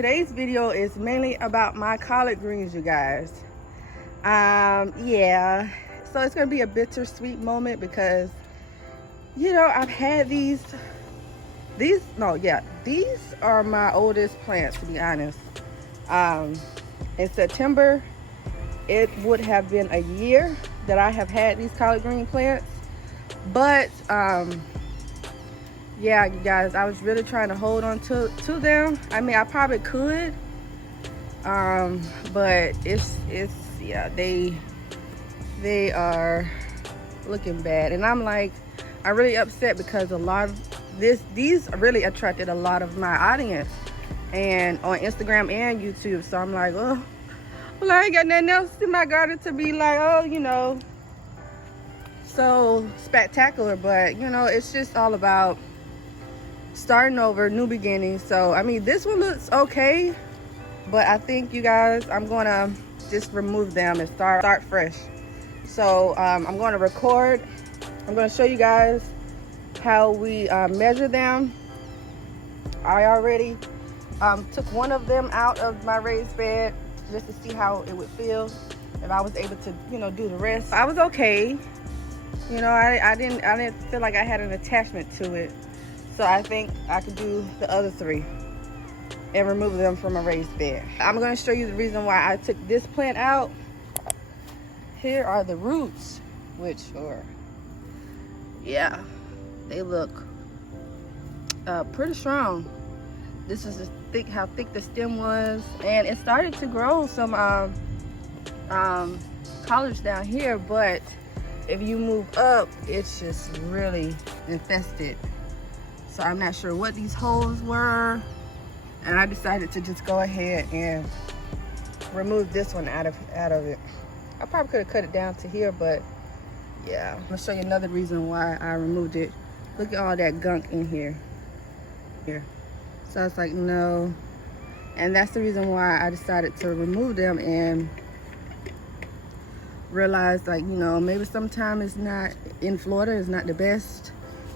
today's video is mainly about my collard greens, you guys. Yeah, so it's gonna be a bittersweet moment because, you know, I've had these are my oldest plants, to be honest. In September, it would have been a year that I have had these collard green plants, but yeah, you guys, I was really trying to hold on to them. I mean, I probably could, but yeah, they are looking bad, and I'm like, I'm really upset because a lot of these really attracted a lot of my audience, and on Instagram and YouTube. So I'm like, oh, well, I ain't got nothing else in my garden to be like, oh, you know, so spectacular. But you know, it's just all about starting over, new beginnings. So I mean, this one looks okay, but I think, you guys, I'm gonna just remove them and start fresh. So I'm going to record. I'm going to show you guys how we measure them. I already took one of them out of my raised bed just to see how it would feel if I was able to, you know, do the rest. I was okay. You know, I didn't feel like I had an attachment to it. So I think I could do the other three and remove them from a raised bed. I'm going to show you the reason why I took this plant out. Here are the roots, which are, yeah, they look pretty strong. This is how thick the stem was, and it started to grow some collards down here, but if you move up, it's just really infested. So I'm not sure what these holes were, and I decided to just go ahead and remove this one out of it. I probably could have cut it down to here, but yeah. I'm gonna show you another reason why I removed it. Look at all that gunk in here. So I was like, no. And that's the reason why I decided to remove them, and realized, like, you know, maybe sometime it's not, in Florida, it's not the best.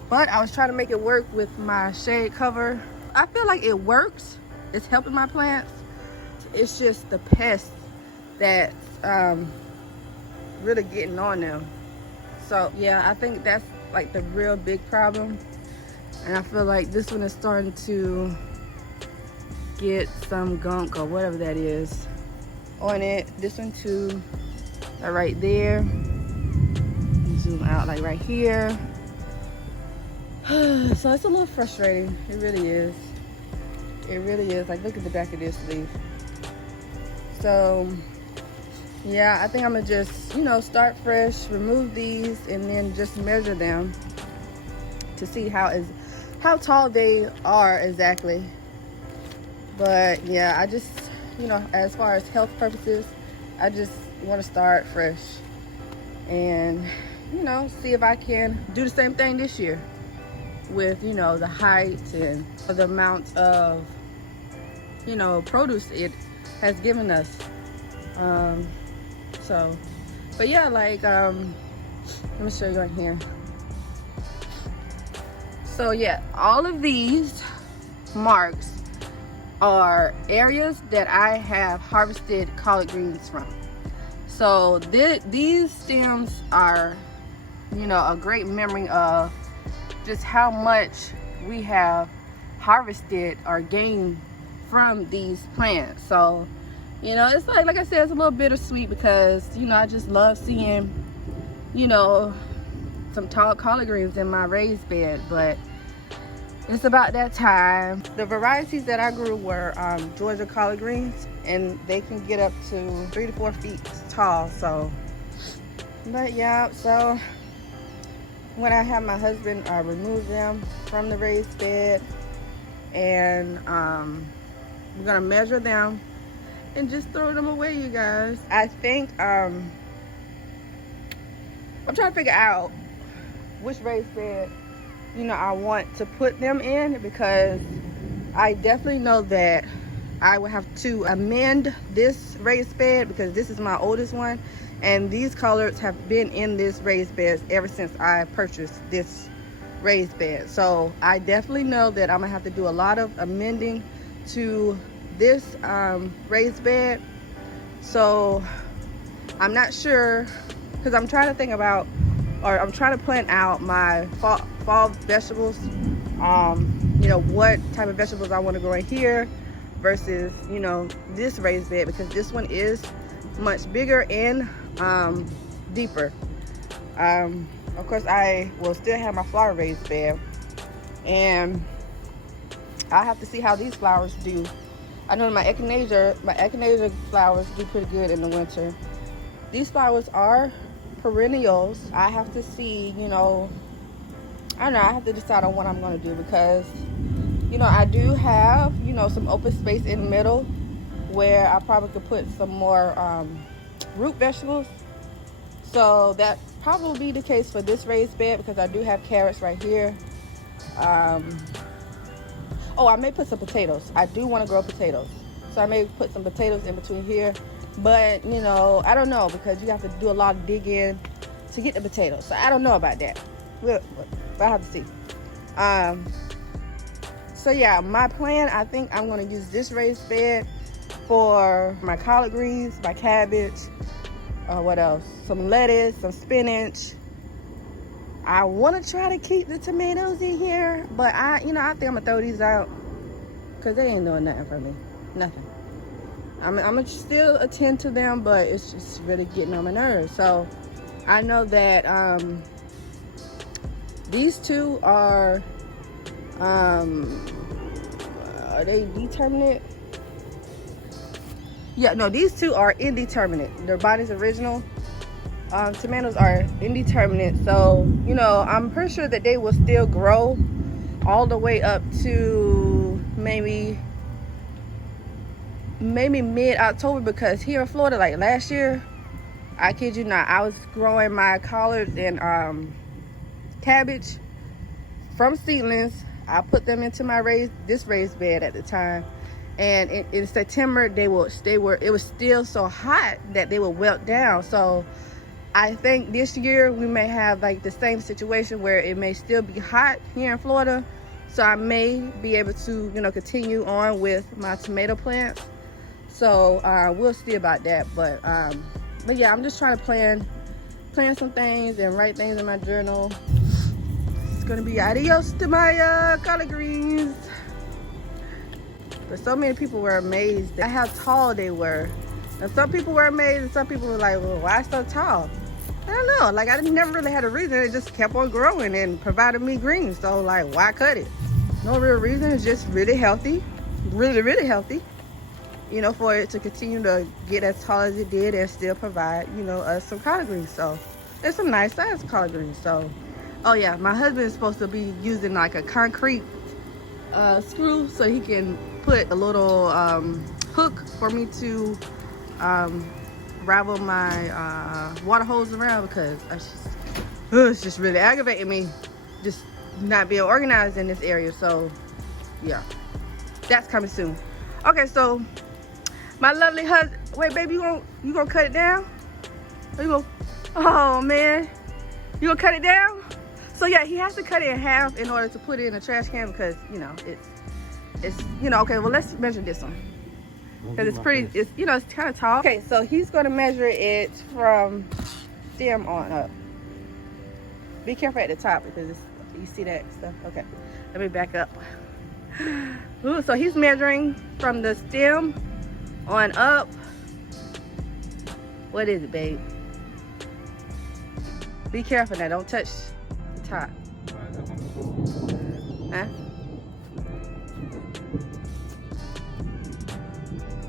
But I was trying to make it work with my shade cover. I feel like it works. It's helping my plants. It's just the pests that's really getting on them. So yeah, I think that's like the real big problem. And I feel like this one is starting to get some gunk or whatever that is on it. This one too, like right there. Zoom out, like right here. So it's a little frustrating. It really is. It really is. Like, look at the back of this leaf. So yeah, I think I'm gonna just, you know, start fresh, remove these, and then just measure them to see how tall they are exactly. But yeah, I just, you know, as far as health purposes, I just want to start fresh and, you know, see if I can do the same thing this year with, you know, the height and the amount of, you know, produce it has given us. So, but yeah, like, let me show you right here. So yeah, all of these marks are areas that I have harvested collard greens from. So these stems are, you know, a great memory of just how much we have harvested or gained from these plants. So, you know, it's like I said, it's a little bittersweet because, you know, I just love seeing, you know, some tall collard greens in my raised bed. But it's about that time. The varieties that I grew were Georgia collard greens, and they can get up to 3 to 4 feet tall. So, but yeah, so when I have my husband remove them from the raised bed, and we're gonna measure them and just throw them away, you guys. I think I'm trying to figure out which raised bed, you know, I want to put them in, because I definitely know that I will have to amend this raised bed because this is my oldest one, and these collards have been in this raised bed ever since I purchased this raised bed. So I definitely know that I'm gonna have to do a lot of amending to this raised bed. So I'm not sure, because I'm trying to think about, or I'm trying to plan out my fall vegetables. You know, what type of vegetables I want to grow in here versus, you know, this raised bed, because this one is much bigger and deeper. Of course, I will still have my flower raised bed, and I have to see how these flowers do. I know my echinacea flowers do pretty good in the winter. These flowers are perennials. I have to see, you know, I don't know, I have to decide on what I'm going to do, because, you know, I do have, you know, some open space in the middle where I probably could put some more root vegetables. So that probably will be the case for this raised bed, because I do have carrots right here. Oh, I may put some potatoes. I do want to grow potatoes. So I may put some potatoes in between here. But, you know, I don't know, because you have to do a lot of digging to get the potatoes. So I don't know about that. But I have to see. So yeah, my plan, I think I'm going to use this raised bed for my collard greens, my cabbage, what else? Some lettuce, some spinach. I want to try to keep the tomatoes in here, but I think I'm gonna throw these out, because they ain't doing nothing for me. Nothing. I'm gonna still attend to them, but it's just really getting on my nerves. So I know that these two are they determinate? Yeah, no, these two are indeterminate. Their body's original. Tomatoes are indeterminate, so, you know, I'm pretty sure that they will still grow all the way up to maybe mid-October, because here in Florida, like last year, I kid you not, I was growing my collards and cabbage from seedlings. I put them into my raised bed at the time, and in September it was still so hot that they would wilt down. So I think this year we may have like the same situation where it may still be hot here in Florida. So I may be able to, you know, continue on with my tomato plants. So we'll see about that. But yeah, I'm just trying to plan some things and write things in my journal. It's gonna be adios to my collard greens. But so many people were amazed at how tall they were. And some people were amazed, and some people were like, well, why so tall? I don't know, like I never really had a reason. It just kept on growing and provided me greens. So like, why cut it? No real reason. It's just really healthy, really healthy, you know, for it to continue to get as tall as it did and still provide, you know, us some collard greens. So there's some nice sized collard greens. So, oh yeah, my husband is supposed to be using like a concrete screw, so he can put a little hook for me to ravel my water hose around, because it's just really aggravating me just not being organized in this area. So yeah, that's coming soon. Okay, so my lovely husband, wait baby, you gonna cut it down? Or you gonna, oh man, you gonna cut it down? So yeah, he has to cut it in half in order to put it in a trash can, because, you know, it's you know, okay, well, let's measure this one, because it's pretty, it's, you know, it's kind of tall. Okay, so he's going to measure it from stem on up. Be careful at the top, because it's, you see that stuff. Okay, let me back up. Ooh, so he's measuring from the stem on up. What is it, babe? Be careful now, don't touch the top. Huh?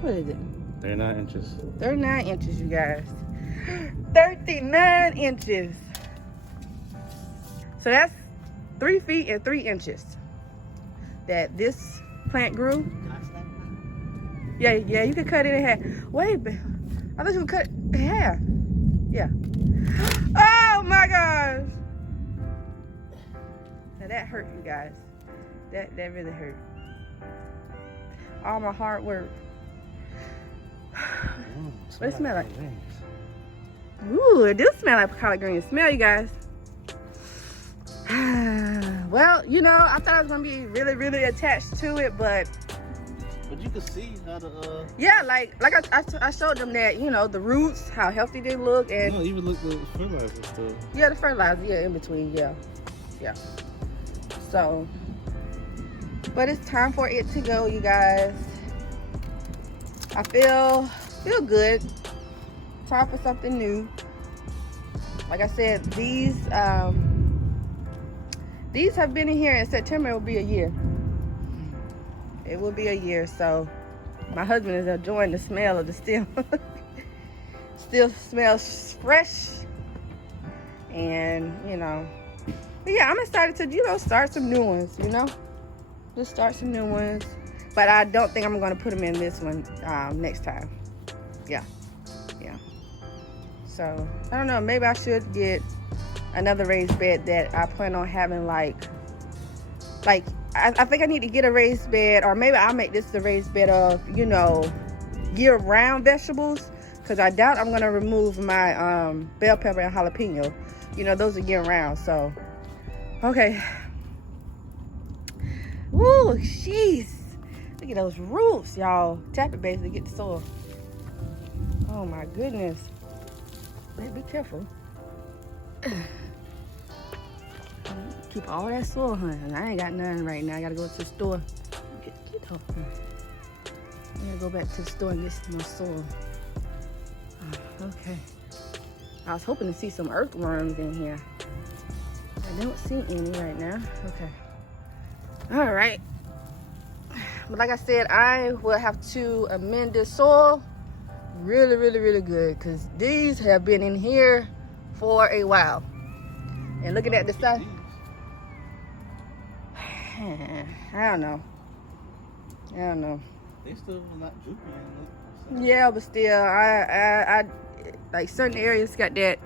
What is it? 39 inches. 39 inches, you guys. 39 inches. So that's 3 feet and 3 inches that this plant grew. Yeah, you can cut it in half. Wait, I thought you would cut it in half. Yeah. Oh my gosh. Now that hurt, you guys. That really hurt. All my hard work. What it smell like? Ooh, it does smell like collard greens. Smell, you guys. Well, you know, I thought I was gonna be really attached to it, but But you can see how the yeah, like I showed them that, you know, the roots, how healthy they look, and no, even look the fertilizer stuff. yeah, the fertilizer, yeah, in between, yeah. So, but it's time for it to go, you guys. I feel good. Time for something new. Like I said, these have been in here in September. It will be a year. It will be a year. So my husband is enjoying the smell of the stem. Still smells fresh. And, you know, but yeah, I'm excited to, you know, start some new ones, you know. Just start some new ones. But I don't think I'm going to put them in this one next time. Yeah. So, I don't know. Maybe I should get another raised bed that I plan on having like I think I need to get a raised bed, or maybe I'll make this the raised bed of, you know, year-round vegetables, because I doubt I'm going to remove my bell pepper and jalapeno. You know, those are year-round. So, okay. Woo, jeez. Look at those roots, y'all. Tap it, basically, get the soil. Oh, my goodness. Be careful. Keep all that soil, honey. I ain't got none right now. I gotta go to the store. Get off, honey. I gotta go back to the store and get some more soil. Okay. I was hoping to see some earthworms in here. I don't see any right now. Okay. All right. But like I said, I will have to amend this soil really good, because these have been in here for a while. And looking at the side, I don't know. They still not drooping. Yeah, but still, I like certain areas got that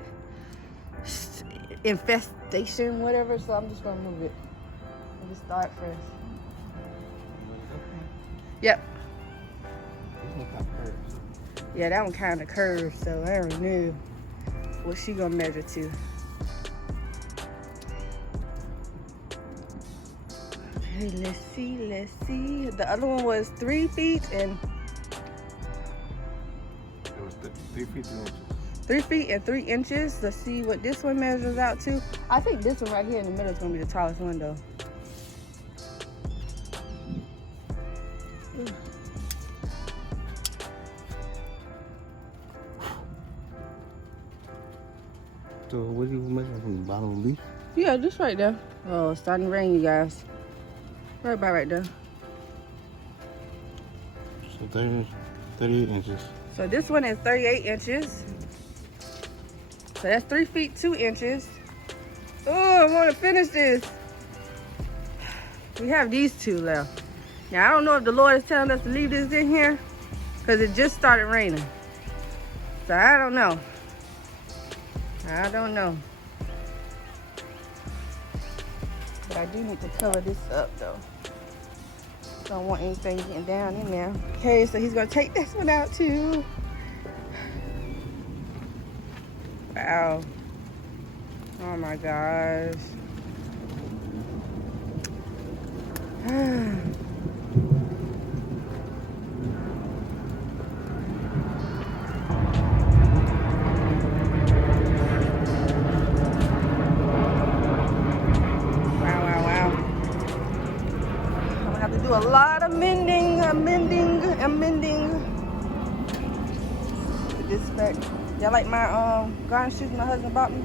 infestation, whatever. So I'm just gonna move it. I'll just start first. Yep. Yeah, that one kind of curved, so I already knew what she gonna measure to. Okay, let's see. The other one was 3 feet and... It was 3 feet 3 inches. 3 feet and 3 inches. Let's see what this one measures out to. I think this one right here in the middle is gonna be the tallest one though. So what do you measure from the bottom of the leaf? Yeah, just right there. Oh, it's starting to rain, you guys. Right about right there. So 38 inches. So this one is 38 inches. So that's 3 feet 2 inches. Oh, I want to finish this. We have these two left. Now, I don't know if the Lord is telling us to leave this in here, because it just started raining. So I don't know. But I do need to cover this up though. Don't want anything getting down in there. Okay, so he's gonna take this one out too. Wow. Oh my gosh. A lot of mending. Put this back. Y'all like my garden shoes my husband bought me?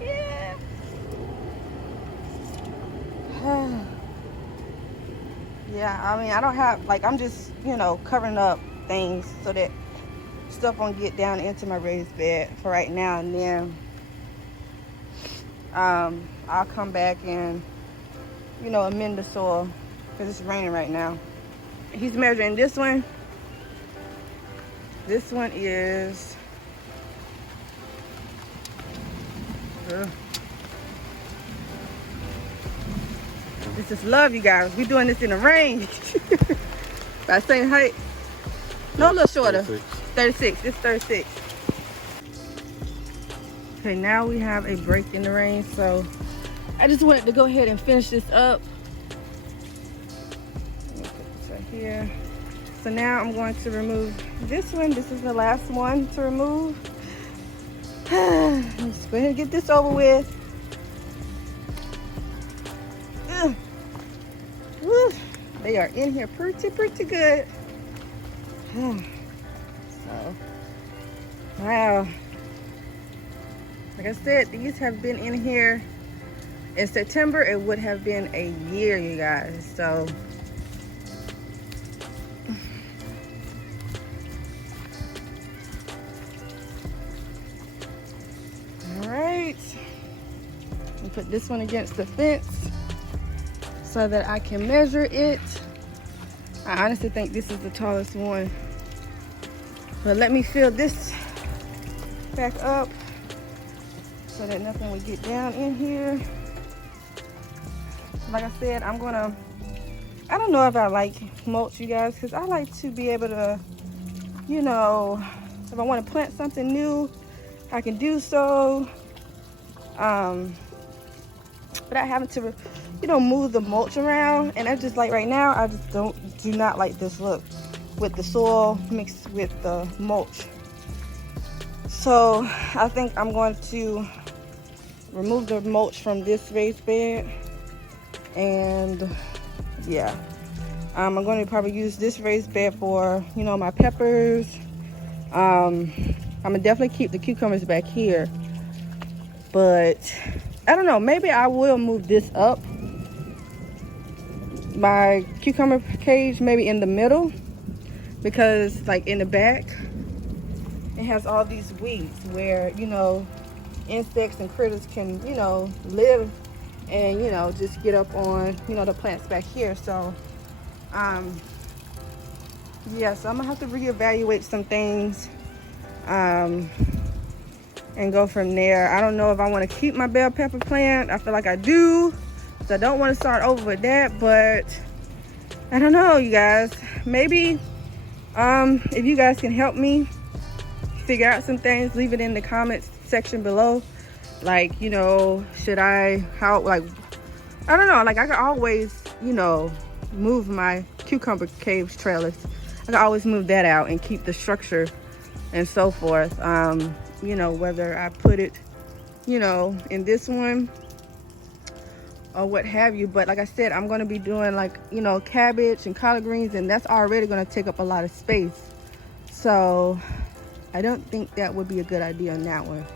Yeah. Yeah, I mean, I don't have, like, I'm just, you know, covering up things so that stuff won't get down into my raised bed for right now. And then I'll come back and, you know, amend the soil, because it's raining right now. He's measuring this one. This one is... This is love, you guys. We're doing this in the rain. By the same height. No, a little shorter. 36. It's 36. Okay, now we have a break in the rain, so I just wanted to go ahead and finish this up. Let me put this right here. So now I'm going to remove this one. This is the last one to remove. Let's go ahead and get this over with. Ugh. Woo. They are in here pretty good. So, wow. Like I said, these have been in here. In September, it would have been a year, you guys. So, all right. And put this one against the fence so that I can measure it. I honestly think this is the tallest one. But let me fill this back up so that nothing will get down in here. Like I said, I don't know if I like mulch, you guys, because I like to be able to, you know, if I want to plant something new, I can do so. Without having to, you know, move the mulch around. And I just like right now, I just do not like this look with the soil mixed with the mulch. So I think I'm going to remove the mulch from this raised bed. And yeah, I'm going to probably use this raised bed for, you know, my peppers. I'm gonna definitely keep the cucumbers back here, but I don't know, maybe I will move this up, my cucumber cage maybe in the middle, because like in the back it has all these weeds where, you know, insects and critters can, you know, live and, you know, just get up on, you know, the plants back here. So yeah, so I'm gonna have to reevaluate some things and go from there. I don't know if I want to keep my bell pepper plant. I feel like I do, so I don't want to start over with that, but I don't know, you guys. Maybe if you guys can help me figure out some things, leave it in the comments section below. Like, you know, I don't know, like I could always, you know, move my cucumber cage trellis. I could always move that out and keep the structure and so forth. You know, whether I put it, you know, in this one or what have you. But like I said, I'm going to be doing like, you know, cabbage and collard greens, and that's already going to take up a lot of space. So I don't think that would be a good idea on that one.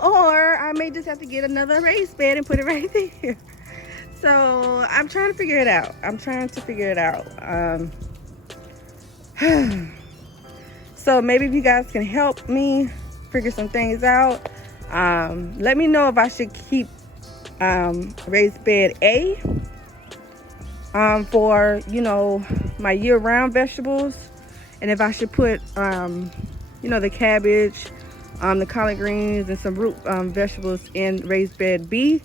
Or I may just have to get another raised bed and put it right there. So I'm trying to figure it out. So maybe if you guys can help me figure some things out, let me know if I should keep raised bed A for, you know, my year-round vegetables, and if I should put you know, the cabbage, the collard greens, and some root vegetables in raised bed B.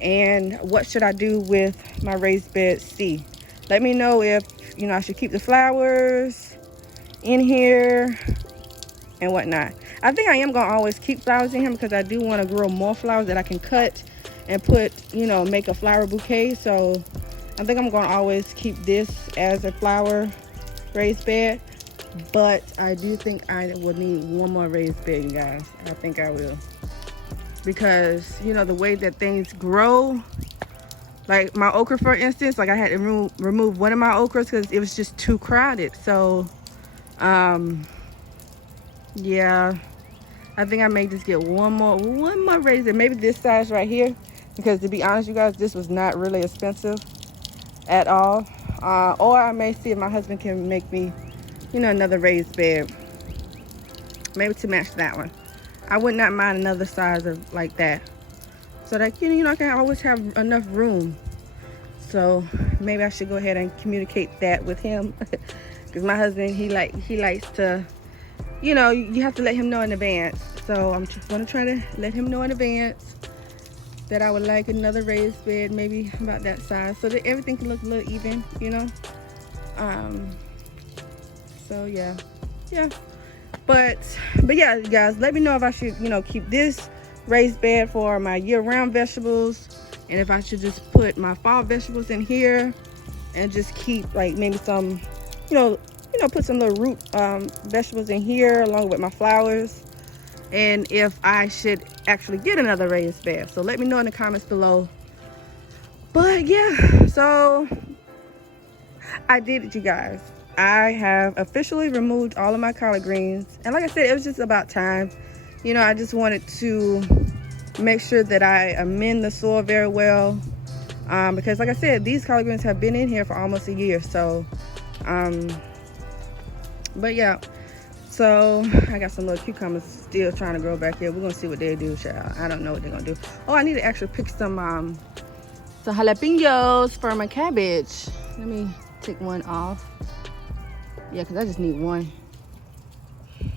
And what should I do with my raised bed C? Let me know if, you know, I should keep the flowers in here and whatnot. I think I am gonna always keep flowers in here because I do want to grow more flowers that I can cut and put, you know, make a flower bouquet. So I think I'm gonna always keep this as a flower raised bed. But I do think I will need one more raised bed, you guys. I think I will, because, you know, the way that things grow, like my okra, for instance, like I had to remove one of my okras because it was just too crowded. So yeah, I think I may just get one more raised bed, maybe this size right here, because to be honest, you guys, this was not really expensive at all. Or I may see if my husband can make me, you know, another raised bed, maybe to match that one. I would not mind another size of like that, so that, you know, I can always have enough room. So maybe I should go ahead and communicate that with him, because my husband, he likes to, you know, you have to let him know in advance. So I'm just gonna try to let him know in advance that I would like another raised bed, maybe about that size, so that everything can look a little even, you know. So yeah. But yeah, you guys, let me know if I should, you know, keep this raised bed for my year-round vegetables, and if I should just put my fall vegetables in here and just keep like maybe some put some little root vegetables in here along with my flowers, and if I should actually get another raised bed. So let me know in the comments below. But yeah, so I did it, you guys. I have officially removed all of my collard greens, and like I said, it was just about time. I just wanted to make sure that I amend the soil very well, because like I said, these collard greens have been in here for almost a year. So but yeah, so I got some little cucumbers still trying to grow back here. We're gonna see what they do, child. I don't know what they're gonna do. Oh, I need to actually pick some jalapenos for my cabbage. Let me take one off. Yeah, because I just need one.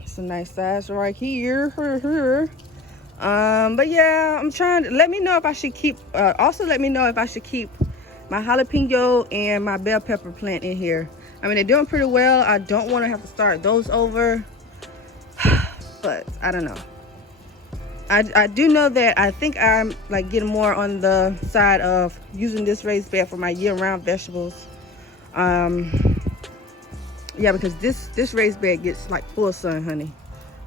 It's a nice size right here. But yeah, I'm trying to let me know if I should keep also let me know if I should keep my jalapeno and my bell pepper plant in here. I mean, they're doing pretty well. I don't want to have to start those over, but I don't know. I do know that I think I'm like getting more on the side of using this raised bed for my year-round vegetables. Yeah, because this raised bed gets like full sun, honey,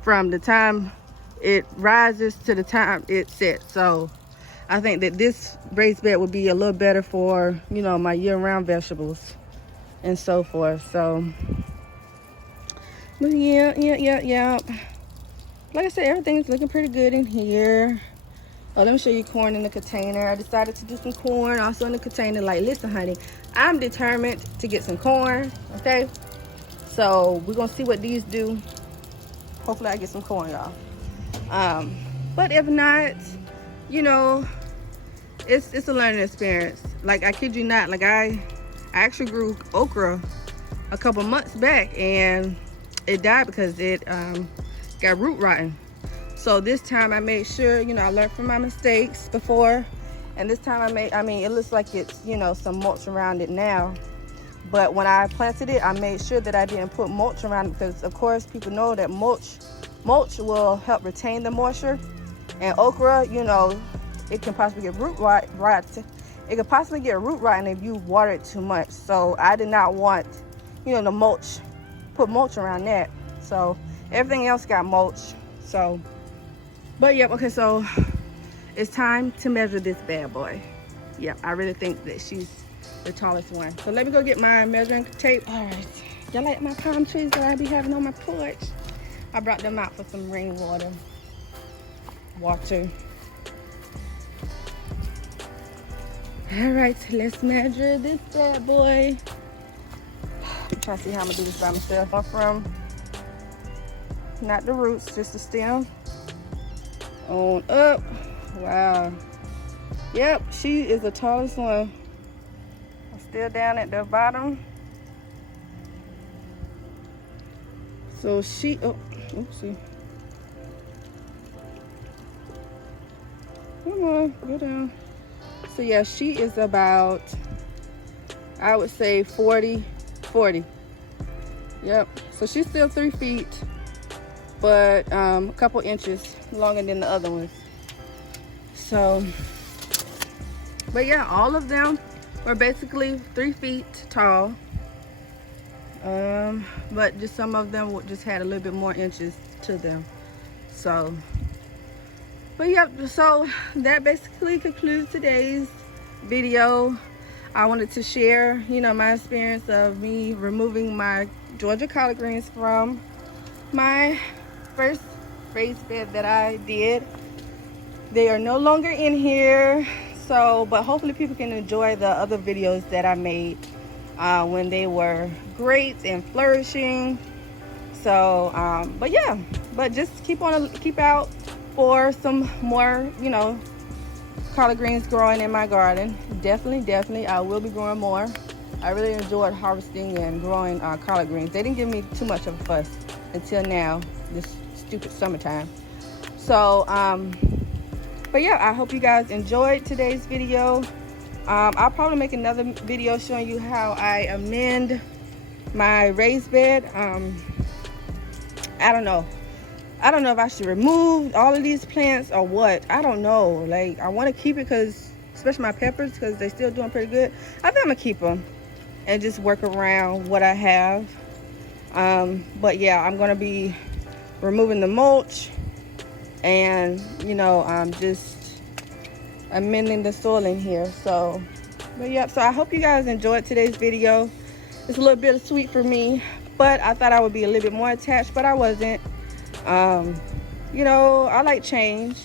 from the time it rises to the time it sets. So I think that this raised bed would be a little better for, my year-round vegetables and so forth. So, but yeah. Like I said, everything's looking pretty good in here. Oh, let me show you corn in the container. I decided to do some corn also in the container. Like, listen, honey, I'm determined to get some corn, okay? So we're gonna see what these do. Hopefully I get some corn, y'all. But if not, it's a learning experience. Like, I kid you not, like I actually grew okra a couple months back and it died because it got root rotten. So this time I made sure, I learned from my mistakes before, and this time it looks like it's, some mulch around it now. But when I planted it, I made sure that I didn't put mulch around it because, of course, people know that mulch will help retain the moisture. And okra, it can possibly get root rot. It could possibly get root rotten if you water it too much. So I did not want, the mulch, put mulch around that. So everything else got mulch. So, but yeah, okay, so it's time to measure this bad boy. Yeah, I really think that she's the tallest one. So let me go get my measuring tape. All right, y'all like my palm trees that I be having on my porch? I brought them out for some rainwater. Water. All right, let's measure this bad boy. I'm trying to see how I'm gonna do this by myself. Off from, not the roots, just the stem. On up. Wow. Yep, she is the tallest one. I'm still down at the bottom. So she, oopsie. Come on, go down. So yeah, she is about, I would say 40. Yep, so she's still 3 feet, but a couple inches longer than the other ones. So, but yeah, all of them were basically 3 feet tall. But just some of them just had a little bit more inches to them. So, but yep, so that basically concludes today's video. I wanted to share, my experience of me removing my Georgia collard greens from my first raised bed that I did. They are no longer in here, so, but hopefully people can enjoy the other videos that I made when they were great and flourishing. So, but yeah, but just keep out for some more, collard greens growing in my garden. Definitely, I will be growing more. I really enjoyed harvesting and growing collard greens. They didn't give me too much of a fuss until now, this stupid summertime. So, but yeah, I hope you guys enjoyed today's video. I'll probably make another video showing you how I amend my raised bed. I don't know if I should remove all of these plants or what. I don't know. Like, I want to keep it because, especially my peppers, because they're still doing pretty good. I think I'm gonna keep them. and just work around what I have. But yeah, I'm gonna be removing the mulch, and you know, I'm just amending the soil in here. So, but yep, so I hope you guys enjoyed today's video. It's a little bittersweet for me, but I thought I would be a little bit more attached, but I wasn't. You know, I like change,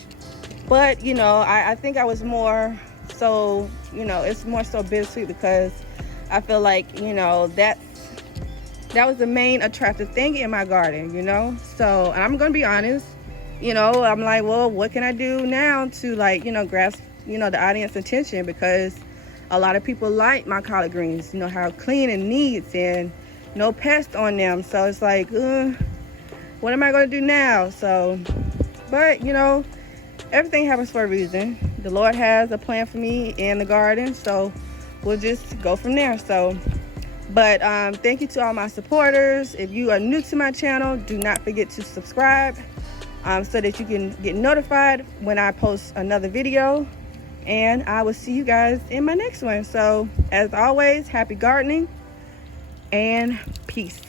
but you know, I think I was more so, you know, it's more so bittersweet because I feel like, you know, that was the main attractive thing in my garden, you know. So, and I'm gonna be honest, you know, I'm like, well, what can I do now to, like, you know, grasp, you know, the audience attention, because a lot of people like my collard greens, you know, how clean and neat and no pests on them. So it's like, what am I gonna do now? So, but you know, everything happens for a reason. The Lord has a plan for me in the garden, so we'll just go from there. So, but thank you to all my supporters. If you are new to my channel, do not forget to subscribe, so that you can get notified when I post another video. And I will see you guys in my next one. So as always, happy gardening and peace.